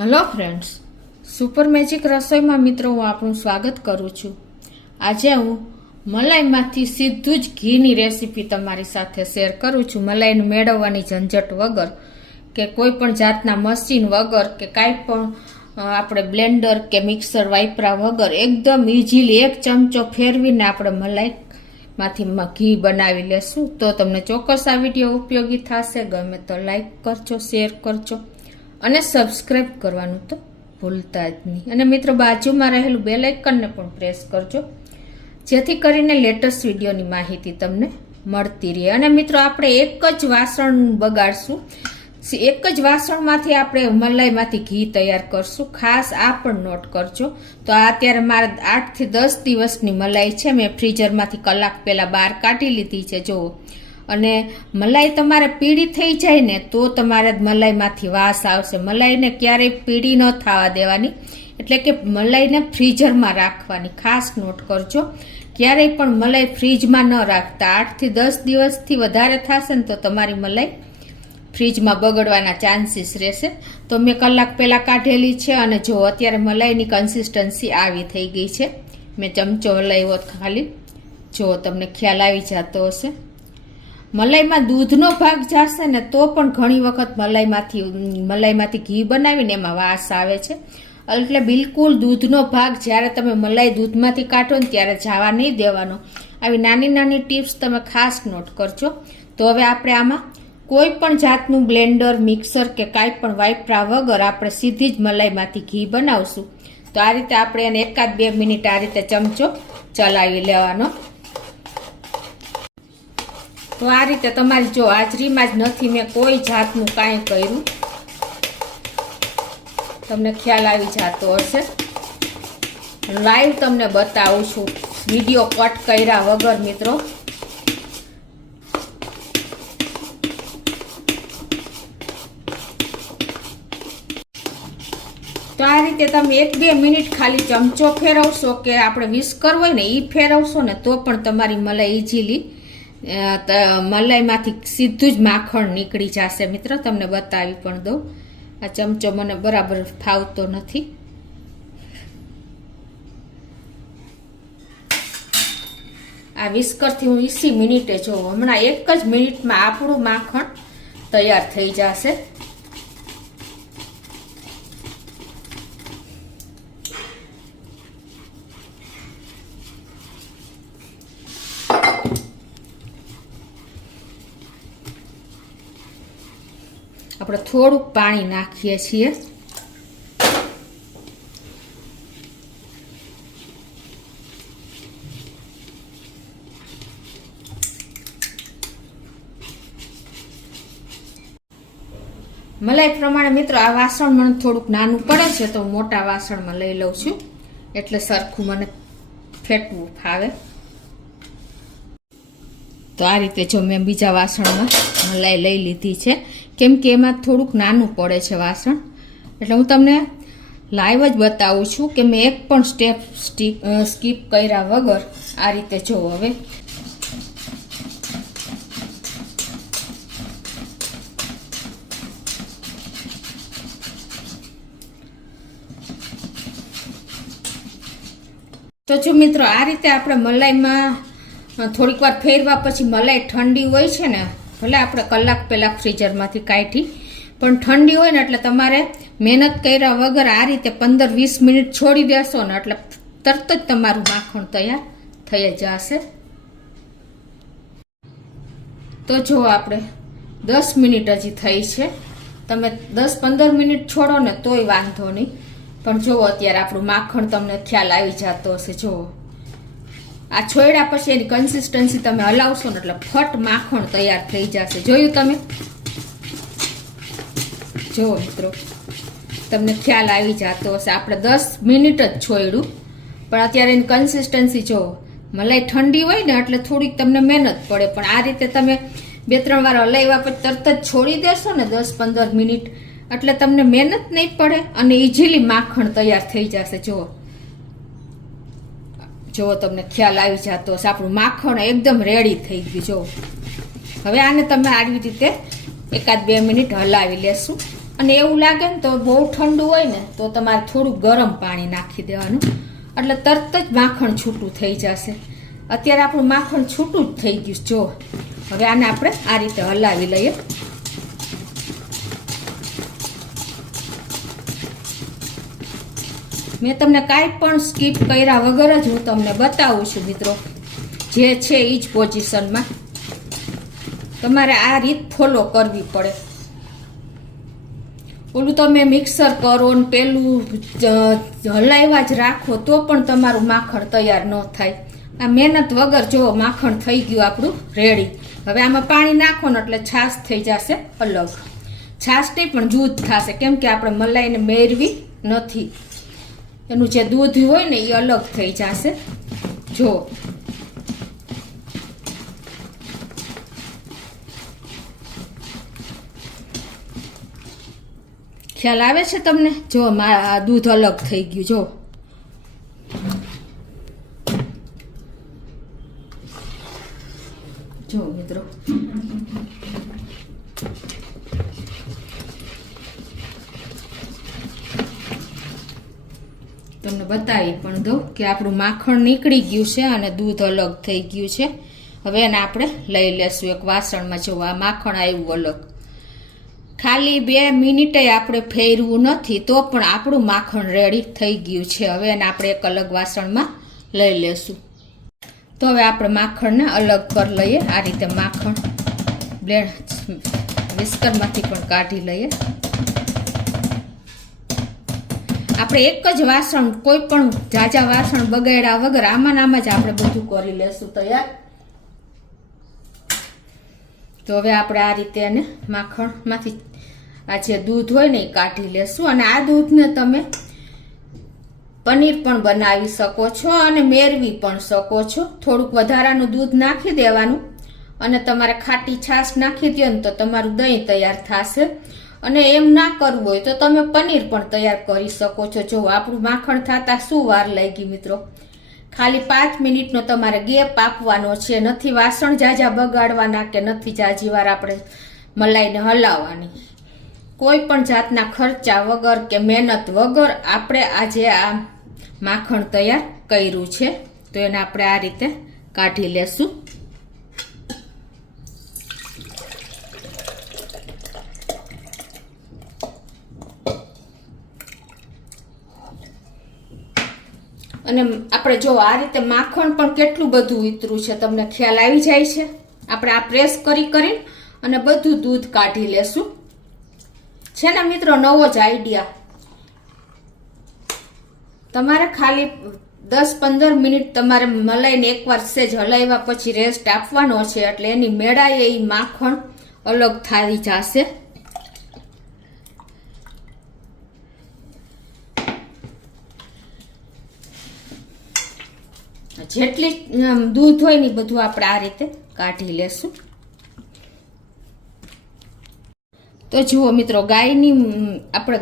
Hello friends, super magic રસોઈમાં મિત્રો હું આપનું સ્વાગત કરું છું। આજે હું મલાઈમાંથી સીધું જ ઘીની રેસીપી તમારી સાથે શેર કરું છું। મલાઈને મેળવવાની ઝંઝટ વગર કે કોઈ પણ જાતના મશીન વગર કે કાંઈ પણ આપણે બ્લેન્ડર કે મિક્સર વાપરા વગર એકદમ ઇઝીલી એક ચમચો ફેરવીને આપણે મલાઈમાંથી ઘી બનાવી લેશું। તો તમને ચોક્કસ આ વિડીયો ઉપયોગી થશે। ગમે તો લાઈક કરજો, શેર કરજો અને સબસ્ક્રાઇબ કરવાનું તો ભૂલતા જ નહીં। અને મિત્રો બાજુમાં રહેલું બેલ આઇકનને પણ પ્રેસ કરજો, જેથી કરીને લેટેસ્ટ વિડીયોની માહિતી તમને મળતી રહે। અને મિત્રો આપણે એક જ વાસણ બગાડશું, એક જ વાસણમાંથી આપણે મલાઈમાંથી ઘી તૈયાર કરશું। ખાસ આ પણ નોટ કરજો। તો આ અત્યારે મારે 8 થી 10 દિવસની મલાઈ છે, મેં ફ્રીઝરમાંથી કલાક પહેલા બહાર કાઢી લીધી છે। જુઓ, અને મલાઈ તમારે પીળી થઈ જાય ને તો તમારે મલાઈમાંથી વાસ આવશે। મલાઈને ક્યારેય પીળી ન થવા દેવાની, એટલે કે મલાઈને ફ્રીઝરમાં રાખવાની। ખાસ નોટ કરજો, ક્યારેય પણ મલાઈ ફ્રીજમાં ન રાખતા। 8 થી 10 દિવસથી વધારે થશે ને તો તમારી મલાઈ ફ્રીજમાં બગડવાના ચાન્સીસ રહેશે। તો મેં કલાક પહેલા કાઢેલી છે અને જો અત્યારે મલાઈની કન્સિસ્ટન્સી આવી થઈ ગઈ છે। મેં ચમચો હલાવ્યો ખાલી, જો તમને ખ્યાલ આવી જતો હશે। મલાઈમાં દૂધનો ભાગ જશે ને તો પણ ઘણી વખત મલાઈમાંથી ઘી બનાવીને એમાં વાસ આવે છે। એટલે બિલકુલ દૂધનો ભાગ જ્યારે તમે મલાઈ દૂધમાંથી કાઢો ને ત્યારે જવા નહીં દેવાનો। આવી નાની નાની ટિપ્સ તમે ખાસ નોટ કરજો। તો હવે આપણે આમાં કોઈ પણ જાતનું બ્લેન્ડર, મિક્સર કે કાંઈ પણ વાપરા વગર આપણે સીધી જ મલાઈમાંથી ઘી બનાવશું। તો આ રીતે આપણે એને 1-2 મિનિટ આ રીતે ચમચો ચલાવી લેવાનો। તો આ રીતે તમારી જો હાજરીમાં જ નથી મેં કોઈ જાતનું કાંઈ કર્યું, તમને ખ્યાલ આવી જતો હશે। લાઈવ તમને બતાવું છું, વિડીયો કટ કર્યા વગર મિત્રો। તો આ રીતે તમે 1-2 મિનિટ ખાલી ચમચો ફેરવશો કે આપણે વિસ્કર હોય ને એ ફેરવશો ને તો પણ તમારી મલાઈ ઇઝીલી મલાઈમાંથી સીધું જ માખણ નીકળી જશે। મિત્રો તમને બતાવી પણ દઉં, આ ચમચો મને બરાબર ફાવતો નથી। આ વિસ્કરથી હું 20 મિનિટે જોઉં, હમણાં 1 જ મિનિટમાં આપણું માખણ તૈયાર થઈ જશે। આપણે થોડુંક પાણી નાખીએ છીએ। મલાઈ પ્રમાણે મિત્રો આ વાસણ મને થોડુંક નાનું પડે છે તો મોટા વાસણમાં લઈ લઉં છું, એટલે સરખું મને ફેટવું ફાવે। તો આ રીતે જો મેં બીજા વાસણમાં મલાઈ લઈ લીધી છે, કેમ કે એમાં થોડુંક નાનું પડે છે વાસણ। એટલે હું તમને લાઈવ જ બતાવું છું કે મેં એક પણ સ્ટેપ સ્કીપ કર્યા વગર આ રીતે જો હવે તો જો મિત્રો આ રીતે આપણે મલાઈમાં થોડીક વાર ફેરવા પછી મલાઈ ઠંડી હોય છે ને, ભલે આપણે કલાક પહેલાં ફ્રીઝરમાંથી કાઢી, પણ ઠંડી હોય ને એટલે તમારે મહેનત કર્યા વગર આ રીતે 15-20 મિનિટ છોડી દેશો ને એટલે તરત જ તમારું માખણ તૈયાર થઈ જશે। તો જો આપણે 10 મિનિટ હજી થઈ છે, તમે 10-15 મિનિટ છોડો ને તોય વાંધો નહીં, પણ જુઓ અત્યારે આપણું માખણ તમને ખ્યાલ આવી જતો હશે। જુઓ, આ છોડ્યા પછી એની કન્સિસ્ટન્સી તમે હલાવશો ને એટલે ફટ માખણ તૈયાર થઈ જશે। જોયું તમે? જો મિત્રો તમને ખ્યાલ આવી જતો હશે, આપણે 10 મિનિટ જ છોડ્યું, પણ અત્યારે એની કન્સિસ્ટન્સી જો મલાઈ ઠંડી હોય ને એટલે થોડીક તમને મહેનત પડે, પણ આ રીતે તમે 2-3 વાર હલાવ્યા પછી તરત જ છોડી દેશો ને 10-15 મિનિટ એટલે તમને મહેનત નહીં પડે અને ઇઝીલી માખણ તૈયાર થઈ જશે। જો તમને ખ્યાલ આવી જતો હશે, આપણું માખણ એકદમ રેડી થઈ ગયું। જો હવે આને તમે આવી રીતે 1-2 મિનિટ હલાવી લેશું। અને એવું લાગે ને તો બહુ ઠંડુ હોય ને તો તમારે થોડું ગરમ પાણી નાખી દેવાનું, એટલે તરત જ માખણ છૂટું થઈ જશે. અત્યારે આપણું માખણ છૂટું જ થઈ ગયું. જો હવે આને આપણે આ રીતે હલાવી લઈએ. મેં તમને કાંઈ પણ સ્કીપ કર્યા વગર જ હું તમને બતાવું છું મિત્રો. જે છે એ જ પોઝિશનમાં તમારે આ રીત ફોલો કરવી પડે. ઓલું તમે મિક્સર કરો ને પેલું હલાવ્યા જ રાખો તો પણ તમારું માખણ તૈયાર ન થાય. આ મહેનત વગર જો માખણ થઈ ગયું આપણું રેડી. હવે આમાં પાણી નાખો ને એટલે છાશ થઈ જશે અલગ. છાશ નહીં પણ દૂધ થશે, કેમ કે આપણે મલાઈને મેળવી નથી. એનું જે દૂધ હોય ને એ અલગ થઈ જશે. જો ખ્યાલ આવે છે તમને? જો દૂધ અલગ થઈ ગયું. જો મિત્રો તમને બતાવી પણ દઉં કે આપણું માખણ નીકળી ગયું છે અને દૂધ અલગ થઈ ગયું છે. હવે એને આપણે લઈ લેશું એક વાસણમાં. જો આ માખણ આવ્યું અલગ. ખાલી 2 મિનિટે આપણે ફેરવું નથી તો પણ આપણું માખણ રેડી થઈ ગયું છે. હવે એને આપણે એક અલગ વાસણમાં લઈ લેશું. તો હવે આપણે માખણને અલગ કરી લઈએ. આ રીતે માખણ વિસ્કરમાંથી પણ કાઢી લઈએ. આપણે એક જ વાસણ, કોઈ પણ ઝાઝા વાસણ બગાડ્યા વગર આમાં જ આપણે બધું કરી લેશું તૈયાર. તો હવે આપણે આ રીતે એને માખણમાંથી આ જે દૂધ હોય ને એ કાઢી લેશું. અને આ દૂધને તમે પનીર પણ બનાવી શકો છો અને મેળવી પણ શકો છો. થોડુંક વધારાનું દૂધ નાખી દેવાનું અને તમારે ખાટી છાશ નાખી દો ને તો તમારું દહીં તૈયાર થશે. અને એમ ના કરવું હોય તો તમે પનીર પણ તૈયાર કરી શકો છો. જો આપણું માખણ થતા શું વાર લાગી મિત્રો? ખાલી 5 મિનિટનો તમારે ગેપ આપવાનો છે. નથી વાસણ ઝાઝા બગાડવાના કે નથી ઝાઝી વાર આપણે મલાઈને હલાવવાની. કોઈ પણ જાતના ખર્ચા વગર કે મહેનત વગર આપણે આજે આ માખણ તૈયાર કર્યું છે. તો એને આપણે આ રીતે કાઢી લેશું. અને આપણે જો આ રીતે માખણ પણ કેટલું બધું ઉતર્યું છે તમને ખ્યાલ આવી જાય છે. આપણે આ પ્રેસ કરી અને બધું દૂધ કાઢી લેશું. છે ને મિત્રો નવો જ આઈડિયા. તમારે ખાલી 10-15 મિનિટ તમારે મલાઈને એકવાર સેજ હલાવ્યા પછી રેસ્ટ આપવાનો છે, એટલે એની મેળાએ એ માખણ અલગ થઈ જશે. જેટલી દૂધ હોય ને બધું આપણે આ રીતે કાઢી લેશું. તો જુઓ મિત્રો,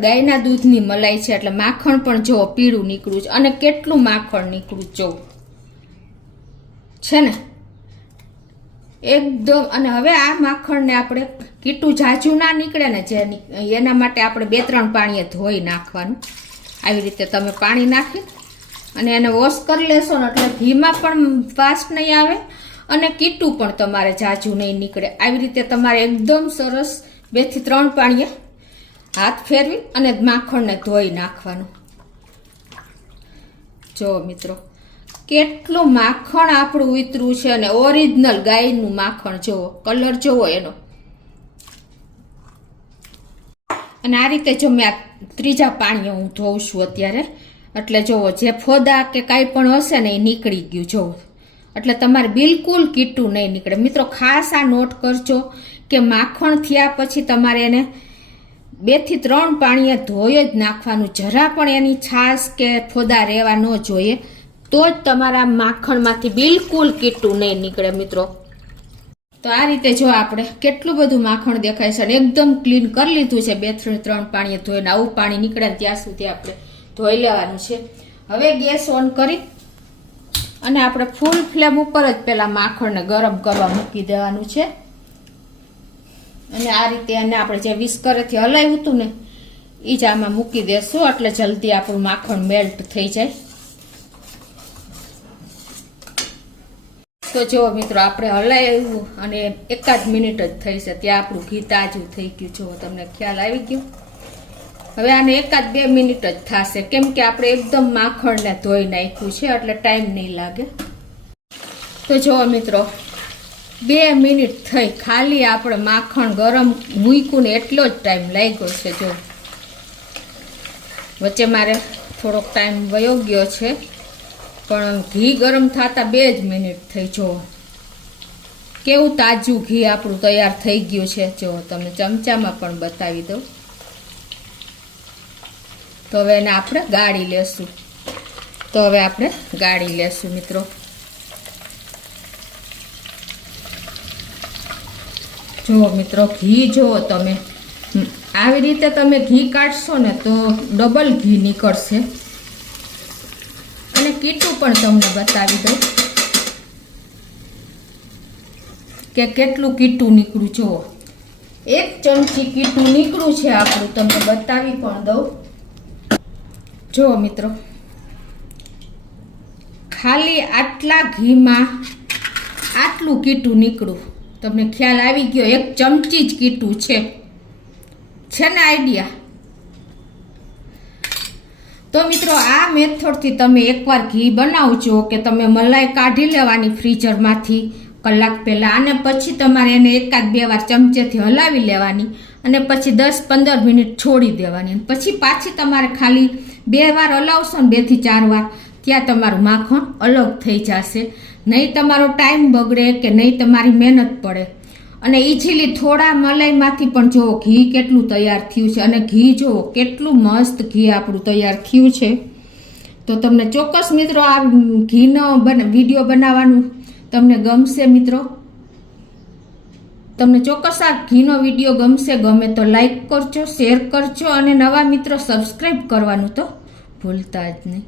ગાયના દૂધની મલાઈ છે એટલે માખણ પણ જો પીળું નીકળ્યું છે. અને કેટલું માખણ નીકળ્યું જો છે ને એકદમ. અને હવે આ માખણને આપણે કીટું ઝાઝું ના નીકળે ને એના માટે આપણે 2-3 પાણીએ ધોઈ નાખવાનું. આવી રીતે તમે પાણી નાખી અને એને વોશ કરી લેશો ને એટલે ઘીમાં પણ વાસ નહીં આવે અને કીટું પણ તમારે ઝાઝું નહીં નીકળે. આવી રીતે તમારે એકદમ સરસ 2-3 પાણીએ હાથ ફેરવી અને માખણને ધોઈ નાખવાનું. જો મિત્રો કેટલું માખણ આપણું ઉતર્યું છે અને ઓરિજિનલ ગાયનું માખણ જોવો, કલર જોવો એનો. અને આ રીતે જો મેં 3જા પાણીએ હું ધોઉં છું અત્યારે. એટલે જોવો જે ફોદા કે કાંઈ પણ હશે ને એ નીકળી ગયું જોવો. એટલે તમારે બિલકુલ કીટું નહીં નીકળે. મિત્રો ખાસ આ નોટ કરજો કે માખણ થયા પછી તમારે એને 2-3 પાણીએ ધોઈ જ નાખવાનું. જરા પણ એની છાશ કે ફોદા રહેવા ન જોઈએ. તો જ તમારા માખણમાંથી બિલકુલ કીટું નહીં નીકળે મિત્રો. તો આ રીતે જો આપણે કેટલું બધું માખણ દેખાય છે અને એકદમ ક્લીન કરી લીધું છે. 2-3 પાણીએ ધોઈને આવું પાણી નીકળે ત્યાં સુધી આપણે ધોઈ લેવાનું છે. હવે ગેસ ઓન કરી અને આપણે ફૂલ ફ્લેમ ઉપર જ પેલા માખણને ગરમ કરવા મૂકી દેવાનું છે. અને આ રીતે એને આપણે જે વિસ્કરેથી હલાવ્યું હતું ને એ જ આમાં મૂકી દેશું એટલે જલ્દી આપણું માખણ મેલ્ટ થઈ જાય. તો જો મિત્રો આપણે હલાવ્યું અને 1 મિનિટ જ થઈ છે ત્યાં આપણું ઘી તાજું થઈ ગયું. જો તમને ખ્યાલ આવી ગયો. હવે આને 1-2 મિનિટ જ થશે કેમ કે આપણે એકદમ માખણને ધોઈ નાખ્યું છે એટલે ટાઈમ નહીં લાગે. તો જો મિત્રો 2 મિનિટ થઈ, ખાલી આપણે માખણ ગરમ મૂક્યું ને એટલો જ ટાઈમ લાગ્યો છે. જો વચ્ચે મારે થોડોક ટાઈમ વયો ગયો છે પણ ઘી ગરમ થતા 2 જ મિનિટ થઈ. જો કેવું તાજું ઘી આપણું તૈયાર થઈ ગયું છે. જો તમને ચમચામાં પણ બતાવી દઉં. તો હવે એને આપણે ગાળી લેશું. મિત્રો જુઓ મિત્રો, ઘી જુઓ તમે, આવી રીતે તમે ઘી કાઢશો ને તો ડબલ ઘી નીકળશે. અને કીટું પણ તમને બતાવી દઉં કે કેટલું કીટું નીકળ્યું. જુઓ 1 ચમચી કીટું નીકળ્યું છે આપણું, તમને બતાવી પણ દઉં. જુઓ મિત્રો, ખાલી આટલા ઘીમાં આટલું કીટું નીકળ્યું. તમને ખ્યાલ આવી ગયો, 1 ચમચી જ કીટું છે ને આઈડિયા. તો મિત્રો આ મેથડથી તમે એકવાર ઘી બનાવજો કે તમે મલાઈ કાઢી લેવાની ફ્રીઝરમાંથી કલાક પહેલાં અને પછી તમારે એને 1-2 વાર ચમચેથી હલાવી લેવાની અને પછી 10-15 મિનિટ છોડી દેવાની. પછી પાછી તમારે ખાલી 2 વાર હલાવશો ને 2 થી 4 વાર, ત્યાં તમારું માખણ અલગ થઈ જશે. નહીં તમારો ટાઈમ બગડે કે નહીં તમારી મહેનત પડે. અને ઇઝીલી થોડા મલાઈમાંથી પણ જુઓ ઘી કેટલું તૈયાર થયું છે. અને ઘી જુઓ કેટલું મસ્ત ઘી આપણું તૈયાર થયું છે. તો તમને ચોક્કસ મિત્રો આ ઘીનો વિડીયો બનાવવાનું તમને ગમશે. મિત્રો તમને ચોક્કસ આ ઘીનો વિડીયો ગમશે. ગમે તો લાઈક કરજો, શેર કરજો અને નવા મિત્રો સબસ્ક્રાઈબ કરવાનું તો ભૂલતા જ નહીં.